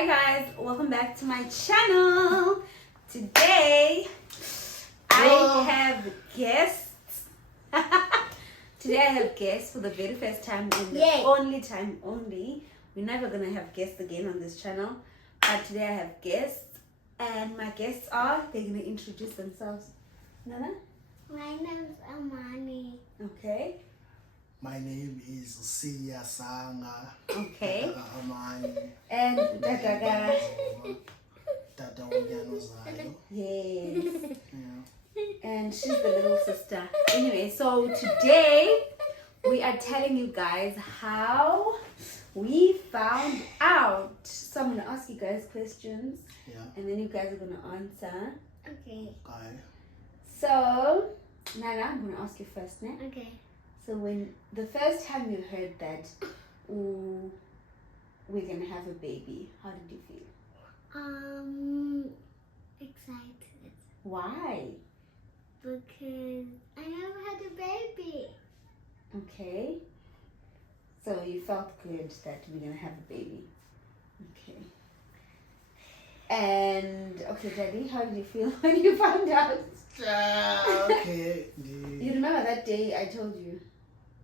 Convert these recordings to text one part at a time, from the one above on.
Hi guys, welcome back to my channel. Today I have guests. Today I have guests for the very first time and the only time only. We're never gonna have guests again on this channel, but today I have guests, and my guests are, they're gonna introduce themselves. Nana? My name's Amani. Okay. My name is Siya Sanga. Okay. Amani. And Dagaga. Tata Unyano Zayo. Yes. Yeah. And she's the little sister. Anyway, so today we are telling you guys how we found out. So I'm gonna ask you guys questions, and then you guys are gonna answer. Okay. So, Nana, I'm gonna ask you first, ne? Okay. So when the first time you heard that, ooh, we're gonna have a baby, how did you feel? Excited. Why? Because I never had a baby. Okay. So you felt good that we're gonna have a baby. Okay. And okay, Daddy, how did you feel when you found out? Okay. You remember that day I told you?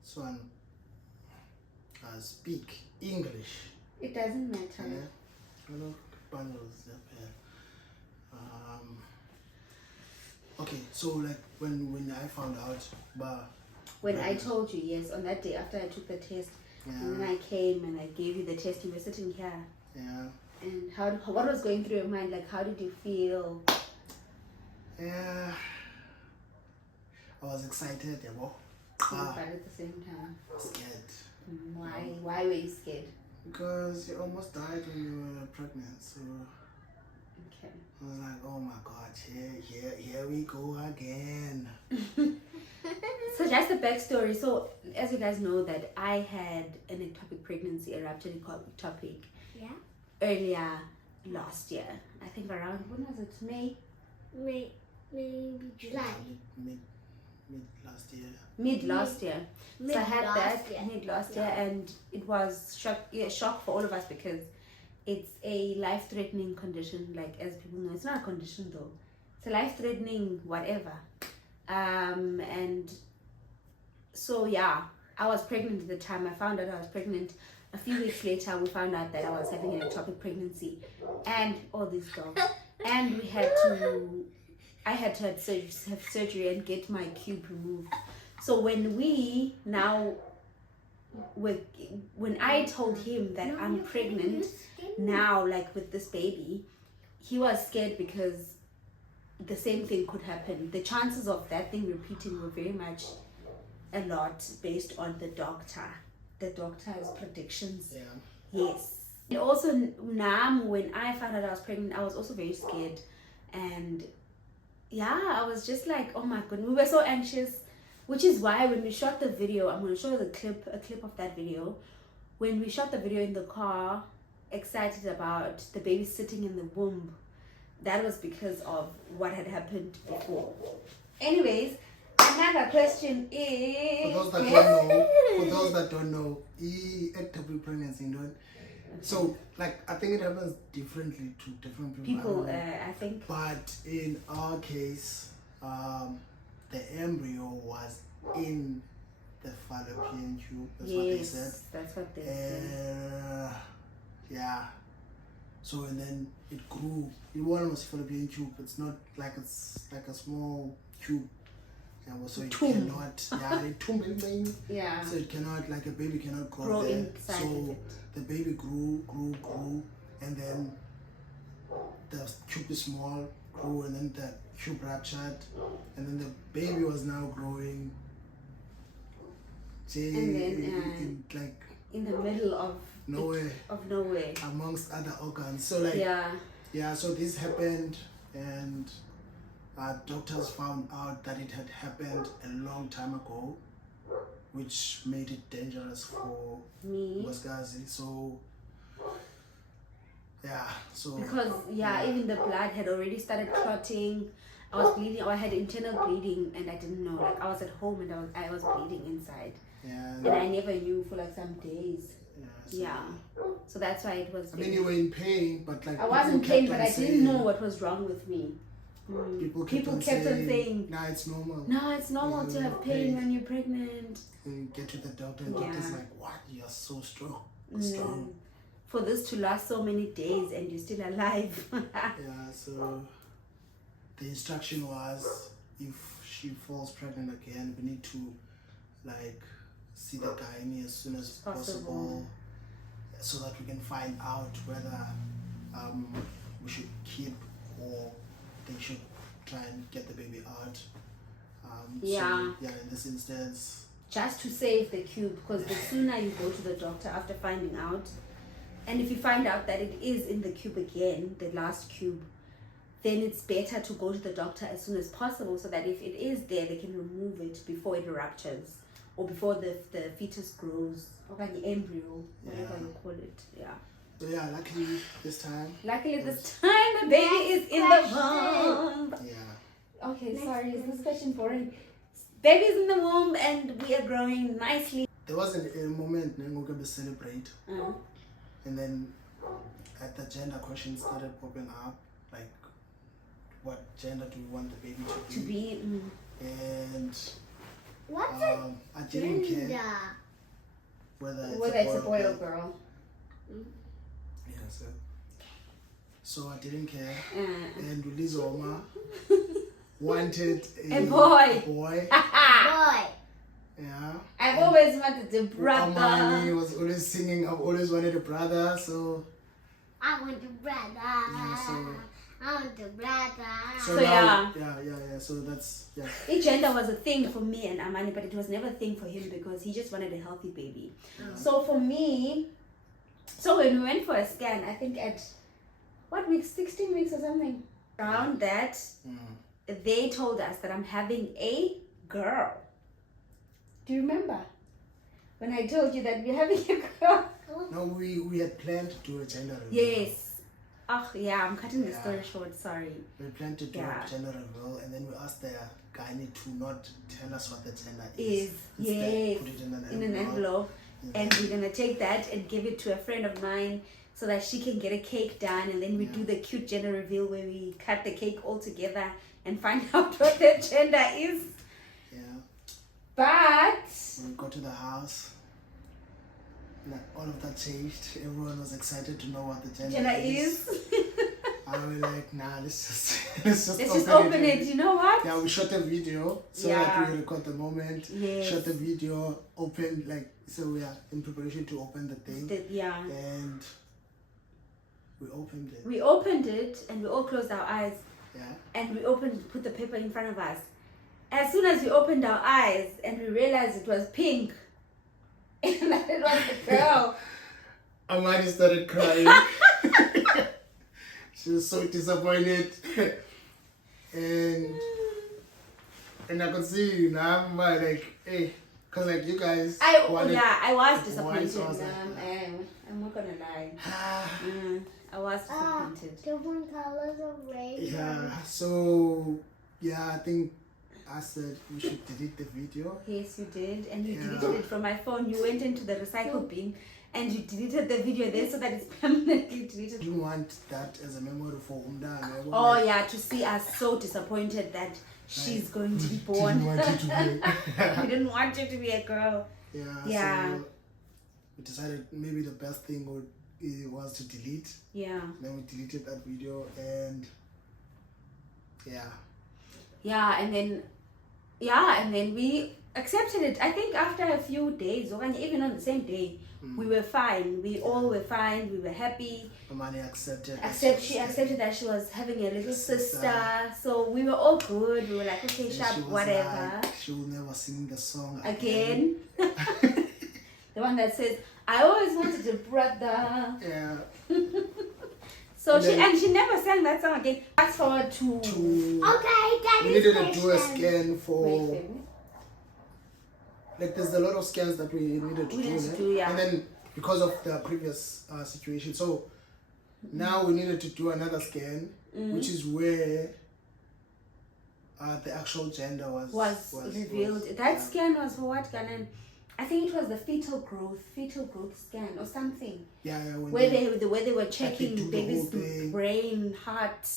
So I speak English. It doesn't matter. Hello, bundles up here. Okay, so like when I found out, but when I told you, yes, on that day after I took the test, and then I came and I gave you the test, you were sitting here. Yeah. And what was going through your mind? Like, how did you feel? Yeah. I was excited, But at the same time, scared. Why? Why were you scared? Because you almost died when you were pregnant, so okay. I was like, oh my God, here we go again. So that's the backstory. So as you guys know that I had an ectopic pregnancy, a ruptured ectopic, earlier last year. I think around, when was it? Maybe July. Mid last year. Mid last year. So I had that mid last year, and it was shock for all of us because it's a life-threatening condition. Like, as people know, it's not a condition though. It's a life-threatening whatever. And so I was pregnant at the time. I found out I was pregnant. A few weeks later, we found out that I was having an ectopic pregnancy, and all these dogs. And I had to have surgery and get my cube removed. So when I told him that I'm pregnant now, like with this baby, he was scared because the same thing could happen. The chances of that thing repeating were very much a lot based on the doctor's predictions. Yes. And also now when I found out I was pregnant, I was also very scared, and I was just like, oh my goodness, we were so anxious, which is why when we shot the video, I'm going to show you a clip of that video. When we shot the video in the car, excited about the baby sitting in the womb, that was because of what had happened before. Anyways, another question is... For those that don't know, ectopic pregnancy, so like I think it happens differently to different people. I think. But in our case, the embryo was in the fallopian tube. That's what they said. That's what they said. Yeah. So and then it grew. It was fallopian tube. It's not like it's like a small tube. So it cannot, so it cannot, like a baby cannot grow there. Inside so the baby grew, and then the tube is small, grew, and then the tube ruptured, and then the baby was now growing. And then, in the middle of nowhere, amongst other organs. So so this happened, and doctors found out that it had happened a long time ago, which made it dangerous for me. Waskazi. So because even the blood had already started clotting. I was bleeding, or I had internal bleeding, and I didn't know. Like, I was at home and I was bleeding inside, and I never knew for like some days. Yeah. So that's why it was. I mean, you were in pain, but like I wasn't in pain, but I didn't know what was wrong with me. People kept on saying, "Nah, it's normal. No, it's normal to have pain when you're pregnant." And you get to the doctor, and the doctor's like, "What? You're so strong. Strong. For this to last so many days and you're still alive." Yeah. So the instruction was, if she falls pregnant again, we need to like see the gynae as soon as possible, so that we can find out whether we should keep or they should try and get the baby out. So, in this instance, just to save the cube, because the sooner you go to the doctor after finding out, and if you find out that it is in the cube again, the last cube, then it's better to go to the doctor as soon as possible, so that if it is there, they can remove it before it ruptures or before the fetus grows, or like the embryo, whatever you call it. So luckily this time the baby is in the womb. Yeah. Okay, sorry, is this question boring? Baby's in the womb and we are growing nicely. There was a moment we celebrate, and then at the gender question started popping up, like what gender do you want the baby to be? And what's I didn't care whether it's a boy or girl. Yeah, so I didn't care, and Lizoma wanted a boy. boy? Yeah. I've always wanted a brother. Amani was always singing, I've always wanted a brother, so I want a brother. Yeah, I want a brother. So now, so that's Each gender was a thing for me and Amani, but it was never a thing for him because he just wanted a healthy baby. So for me, so when we went for a scan, I think at what week, 16 weeks or something, around that, they told us that I'm having a girl. Do you remember when I told you that we're having a girl? No, we had planned to do a gender reveal. Yes. Oh yeah, I'm cutting the story short, sorry. We planned to do a gender reveal, and then we asked the gynae to not tell us what the gender is. Yes. Put it in an envelope. And we're gonna take that and give it to a friend of mine so that she can get a cake done, and then we do the cute gender reveal where we cut the cake all together and find out what the gender is. Yeah. But when we got to the house, all of that changed. Everyone was excited to know what the gender is. I was like, nah, let's just open it. You know what? Yeah, we shot a video so that we record the moment. Yes. Shot the video, opened, so we are in preparation to open the thing. And we opened it. We opened it and we all closed our eyes. Yeah. And we put the paper in front of us. As soon as we opened our eyes and we realized it was pink, and that it was a girl. Amani started crying. She was so disappointed. and I could see you now. I'm like, hey, because you guys. I was disappointed. I'm not gonna lie. I was disappointed. Different colors of rainbow. Yeah, so I think I said we should delete the video. Yes, you did, and you deleted it from my phone. You went into the recycle bin and you deleted the video there so that it's permanently deleted. I didn't want that as a memory for Umda. Oh yeah, to see us so disappointed that she's going to be born. We didn't want you to be a girl. Yeah. So we decided maybe the best thing was to delete. Yeah. Then we deleted that video and and then we accepted it. I think after a few days, or even on the same day, we were fine. We all were fine. We were happy. Amani accepted. She accepted that she was having a little sister. So we were all good. We were like, okay, sharp, whatever. She will never sing the song again. The one that says, I always wanted a brother. Yeah. So she never sang that song again. Fast forward to we needed to do a scan for there's a lot of scans that we needed to do. And then because of the previous situation, so now we needed to do another scan, which is where the actual gender was revealed. That scan was for what, Ganen? I think it was the fetal growth scan or something. Yeah, Where they were checking do the baby's whole thing. brain, heart,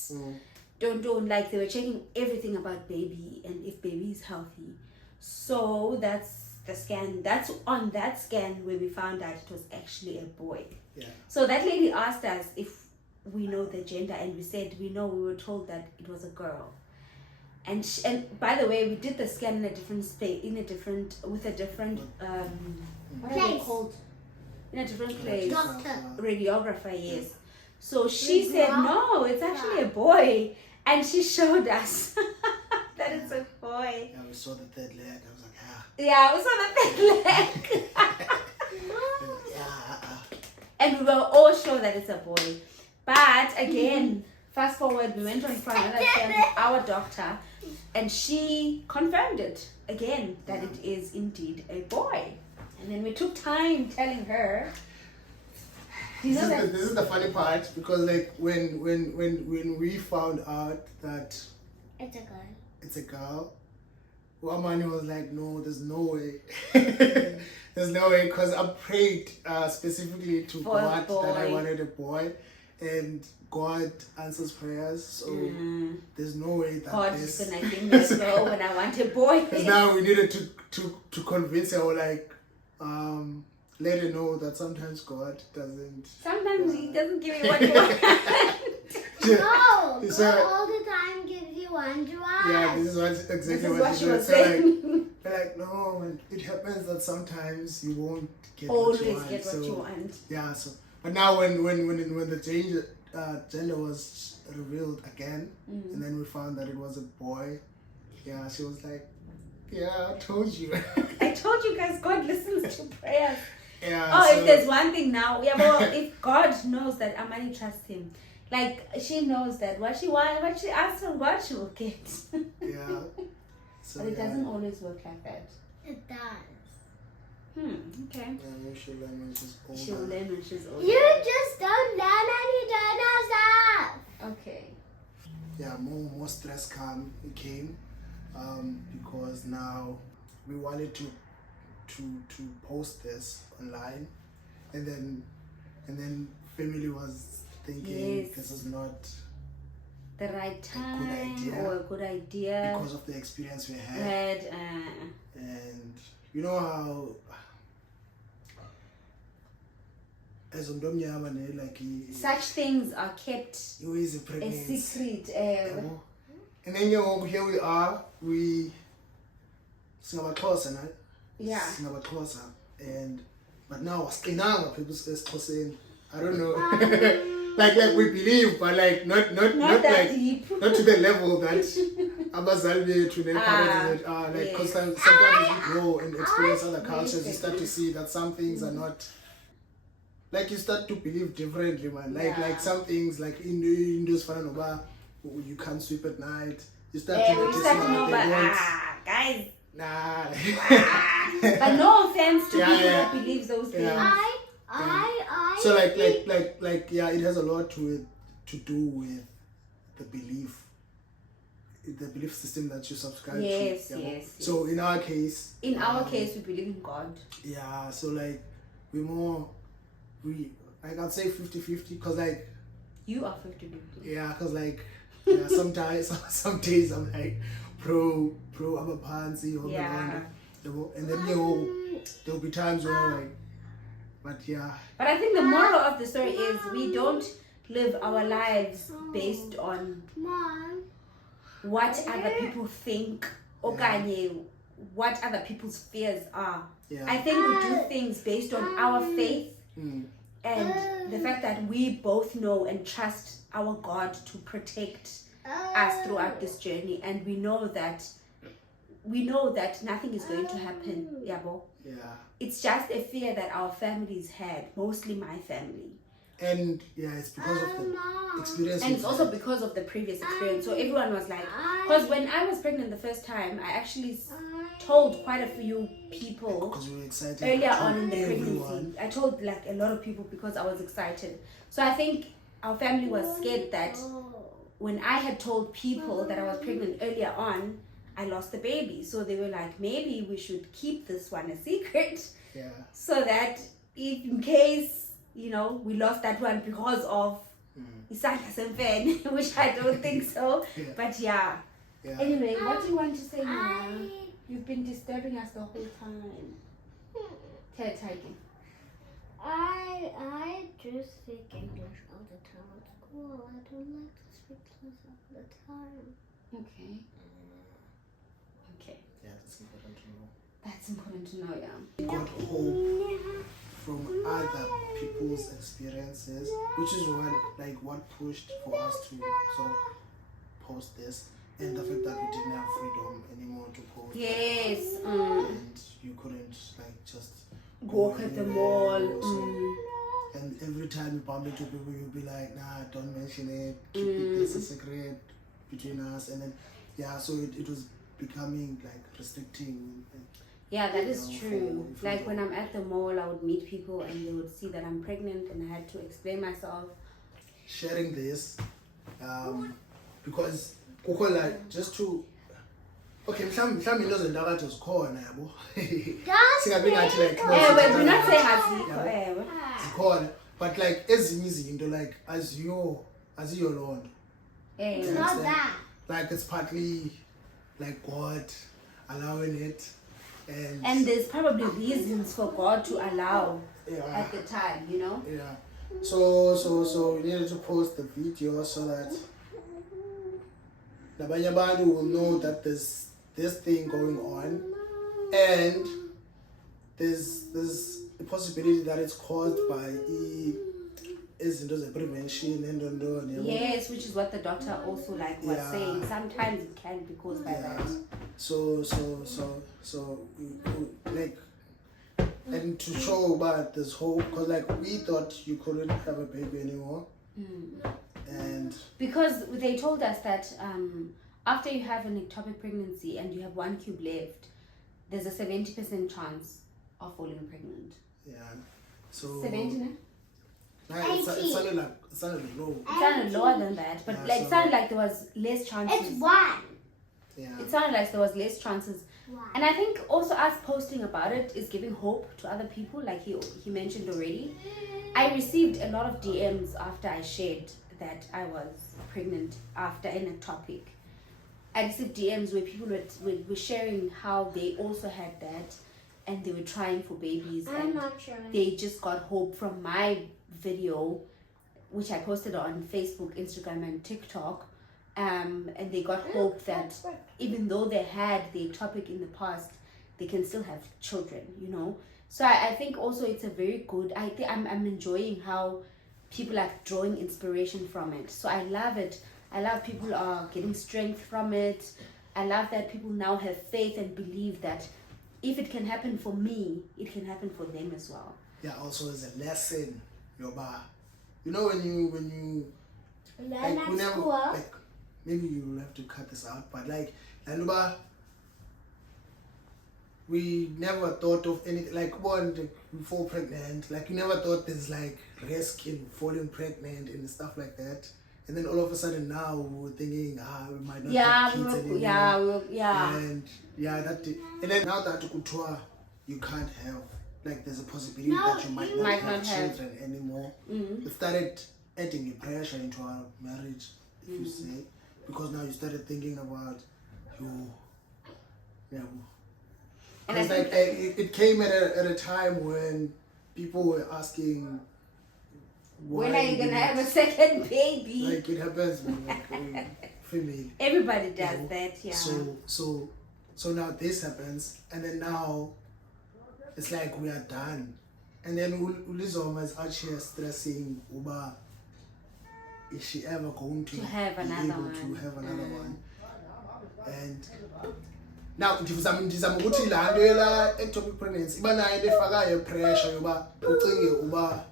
don't like they were checking everything about baby and if baby is healthy. So that's the scan. That's on that scan where we found out it was actually a boy. Yeah. So that lady asked us if we know the gender, and we said we know. We were told that it was a girl. And by the way, we did the scan in a different space, with a different what are they called? In a different place. Doctor. Radiographer, yes. So she said no, it's actually a boy, and she showed us that it's a boy. Yeah, we saw the third leg. I was like, ah. Yeah, we saw the third leg. And we were all sure that it's a boy. But again, fast forward, we went on for another scan with our doctor, and she confirmed it again that it is indeed a boy. And then we took time telling her. You know This is the funny part, because like when we found out that It's a girl. it's a girl, Amani was like, no, there's no way. There's no way, because I prayed specifically to For a God that I boy. wanted a boy, and God answers prayers, so there's no way that God this... is gonna give me a girl when I want a boy. Because now we needed to convince her, or like let her know that sometimes God doesn't... Sometimes he doesn't give you what you want. No, So- God all the time gives you one drive. Yeah, this is exactly This is what what she she said. was So like, saying. like, no, it happens that sometimes you won't get Always what you want. get what so, you want. Yeah, so but now when the gender was revealed again, and then we found that it was a boy, yeah, she was like, yeah, I told you. I told you guys, God listens to prayers. Yeah. Oh, so, if there's one thing now, yeah, well, if God knows that Amani trusts him, like she knows that what she wants, what she asks from God, she will get. yeah. So, But it yeah. doesn't always work like that. It does. Okay. Yeah, maybe she'll learn when she's older. She'll learn when she's older. You just don't learn and you don't know stuff. Okay. Yeah, more stress came because now we wanted to post this online, and then family was thinking Yes. this is not The right time idea. or a good idea. because of the experience we had, and you know how as like such things are kept he is a a pregnancy. secret. And then here we are, we singabaXhosa, right? Yeah. SingabaXhosa, and but now asqinanga people saying, I don't know, like we believe, but like not Not like that deep. not to the level that abazali bethu parents are like, because sometimes as you grow and experience other cultures, you start to see that some things are not. Like you start to believe differently, man. Like some things, like in those you can't sweep at night. You start to notice now they don't. Guys. Nah. But no offense to people Yeah. who believe those things. Yeah. I So like yeah, it has a lot to do with the belief system that you subscribe Yes, to. yes. So in our case. In our case, we believe in God. Yeah. So like we like I'd say 50-50, because like. You are 50-50. Yeah, because like sometimes some days I'm like pro Abapansi or Yeah. and then there'll be times when I'm like, but yeah. But I think the moral of the story is we don't live our lives based on Mom. what other people think or what other people's fears are. Yeah. I think we do things based on our faith and the fact that we both know and trust our God to protect us throughout this journey, and we know that nothing is going to happen. Yabo. Yeah. It's just a fear that our families had, mostly my family. And yeah, it's because of the experience. And it's also because of the previous experience. So everyone was like, because when I was pregnant the first time, I actually told quite a few people because we were excited earlier on in the everyone. pregnancy. I told like a lot of people because I was excited. So I think our family was scared that when I had told people that I was pregnant earlier on, I lost the baby. So they were like, maybe we should keep this one a secret. Yeah. So that if in case, you know, we lost that one because of isandla semfene, which I don't think so. Yeah. But yeah. Yeah. Anyway, what do you want to say now? You've been disturbing us the whole time. Tell Tiger. I just speak English all the time at school. I don't like to speak English all the time. Okay. Okay. Yeah, that's important to know. That's important to know, yeah. We got hope from other people's experiences, which is what pushed for us to sort of post this, and the fact that we didn't have freedom anymore to post. Yes. And you couldn't just walk at the mall. And every time you bump into people, you'll be like, nah, don't mention it. Keep it as a secret between us. And then, yeah, so it was becoming like restricting. Yeah, that is true. Like when I'm at the mall, I would meet people and they would see that I'm pregnant and I had to explain myself. Sharing this, because like just to okay, mhlawumbe into zendakathi zikhona yabo. Singabi ngathi like we're not saying azikho. Zikhona, but like ezinye izinto like aziyo loo nto. It's not that. Like it's partly like God allowing it, and there's probably reasons for God to allow yeah, at the time, you know. Yeah. So we needed to post the video so that nabanye abantu will know that there's this thing going on, and there's a possibility that it's caused by izinto ze-prevention and on. Yes, which is what the doctor also was saying. Sometimes it can be caused by that. So like, and to show about this hope, because like we thought you couldn't have a baby anymore. And because they told us that after you have an ectopic pregnancy and you have 1 cube left, there's a 70% chance of falling pregnant. Yeah. So 70? It sounded low. It sounded lower than that, but Yeah, it sounded like there was less chances. It's 1. Yeah. It sounded like there was less chances. And I think also us posting about it is giving hope to other people, like he mentioned already. I received a lot of DMs after I shared that I was pregnant after an ectopic. I received DMs where people were sharing how they also had that and they were trying for babies. I'm not sure. They just got hope from my video, which I posted on Facebook, Instagram, and TikTok. And they got hope that even though they had the ectopic in the past, they can still have children, you know. So I think also it's a very good, I'm enjoying how people are drawing inspiration from it. So I love it. I love people are getting strength from it. I love that people now have faith and believe that if it can happen for me, it can happen for them as well. Yeah, also as a lesson, Yoba. You know when you Learn like, at school. like maybe you will have to cut this out, but like Yoba, we never thought of anything like before pregnant, like we never thought there's like risk in falling pregnant and stuff like that. And then all of a sudden now we're thinking, we might not have kids anymore. And and then now that you can't have, like there's a possibility that you might not have children anymore. We started adding a pressure into our marriage, if you say, because now you started thinking about and it's like it came at a time when people were asking, when are you gonna have a second baby? Like it happens when like female. Everybody does that, yeah. So now this happens, and then now it's like we are done, and then Ulizoma is actually stressing Uba. Is she ever going to have be another able one? To have another one? And now ndizama ukuthi la nto yela ectopic pregnancy iba nayo into efakayo pressure yoba ucinge uba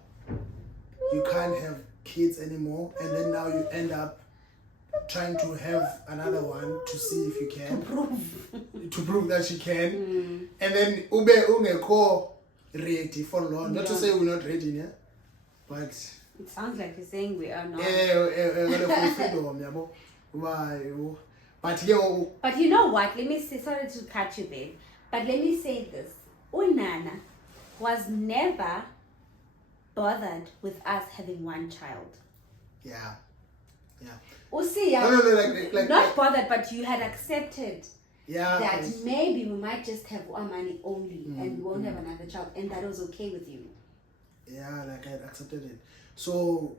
you can't have kids anymore, and then now you end up trying to have another one to see if you can to prove that you can, and then ube ungekho ready for long. Not to say we're not ready, yeah, but it sounds like you're saying we are not. Freedom, But yo, But you know what? Let me say, sorry to cut you, babe. But let me say this. Unana was never bothered with us having one child. yeah. Usi, No, like not bothered, but you had accepted that 'cause- maybe we might just have one money only and we won't have another child, and that was okay with you. yeah, like I accepted it. So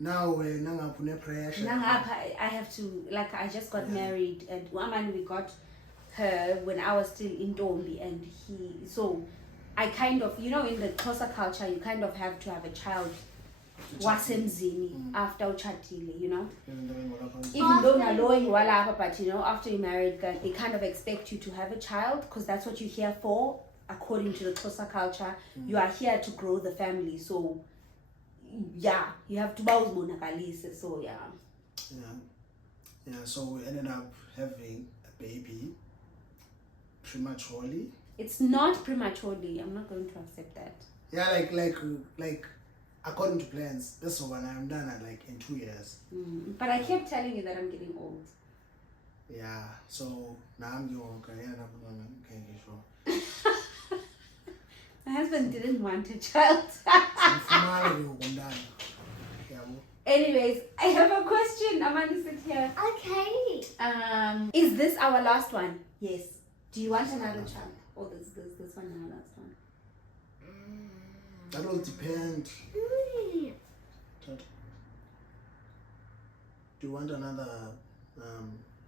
now when I'm pressure. Now I have to, like, I just got married, and one man we got her when I was still in Dombi, and so I kind of, you know, in the Xhosa culture, you kind of have to have a child wasemzini after uchatile, you know. Even though naloing walapa, but you know, after you married, they kind of expect you to have a child because that's what you're here for. According to the Xhosa culture, you are here to grow the family. So yeah, you have to bawuzibonakalise. So yeah. So we ended up having a baby prematurely. It's not prematurely. I'm not going to accept that. Yeah, like according to plans, this one I'm done at like in 2 years. But I kept telling you that I'm getting old. Yeah, so now I'm young. My husband didn't want a child. Anyways, I have a question. Amanda, sit here. Okay. Is this our last one? Yes. Do you want another child? Or this one our last one? That will depend. Do you want another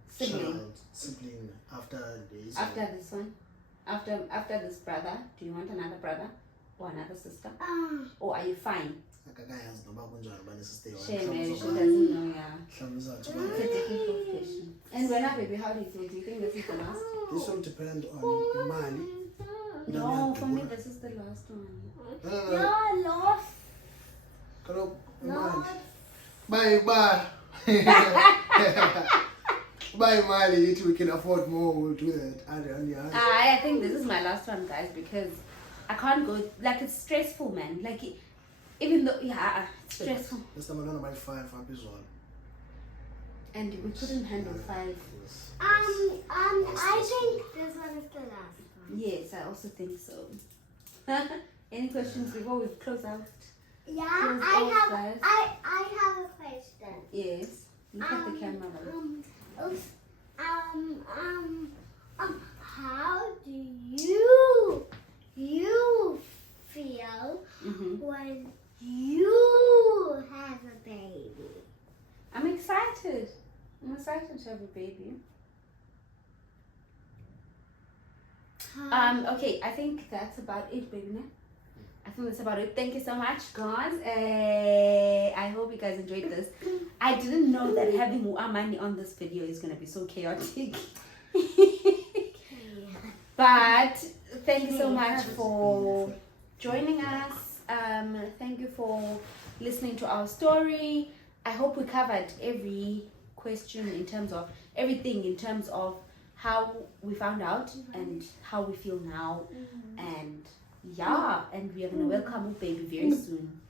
sibling after this? After this one? After this brother, do you want another brother or another sister? Or are you fine? Shame, she doesn't know, yeah. It's a difficult question. And when baby, how do you feel? Do you think this is the last? This will depend on money. No, for me this is the last one. Lost. Bye. Bye, Mali. If we can afford more, we'll do that. I think this is my last one, guys, because I can't go. Like, it's stressful, man. Like, even though, it's stressful. This time I'm gonna buy 5 episodes. And we couldn't handle 5. I think this one is the last one. Yes, I also think so. Any questions before we close out? Yeah, Close I off, have. guys. I have a question. Yes. Look at the camera. How do you feel when you have a baby? I'm excited. I'm excited to have a baby. Okay, I think that's about it, baby. I think that's about it. Thank you so much, guys. I hope you guys enjoyed this. I didn't know that having Muamani on this video is gonna be so chaotic. But thank you so much for joining us. Thank you for listening to our story. I hope we covered every question in terms of everything, in terms of how we found out and how we feel now. And and we are gonna welcome a baby very soon.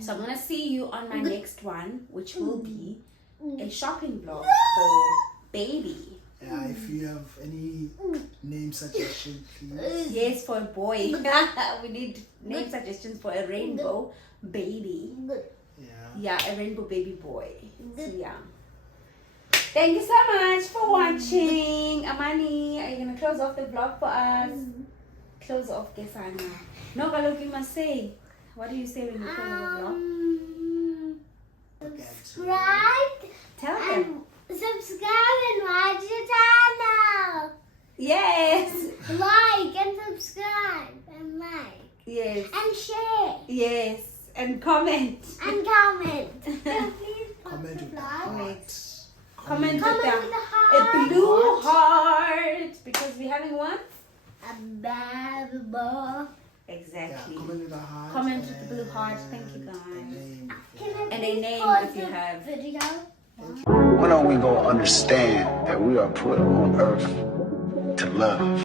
So I'm gonna see you on my next one, which will be a shopping vlog for baby. Yeah, if you have any name suggestion, please. Yes, for a boy. We need name suggestions for a rainbow baby. Yeah, a rainbow baby boy. So thank you so much for watching. Amani, are you gonna close off the vlog for us? Close off, Kesana. No, Galuk, you must say. What do you say when you close off the vlog? Subscribe. Tell them. Subscribe and watch your channel. Yes. Like and subscribe and like. Yes. And share. Yes. And comment. And comment. So please Comment with the heart. Comment with the a heart. blue heart. Because we're having one? A bad boy. Exactly. Yeah, comment with the heart. Comment with the blue heart. Thank you, guys. And a name pause if you the have. video? When are we gonna understand that we are put on earth to love?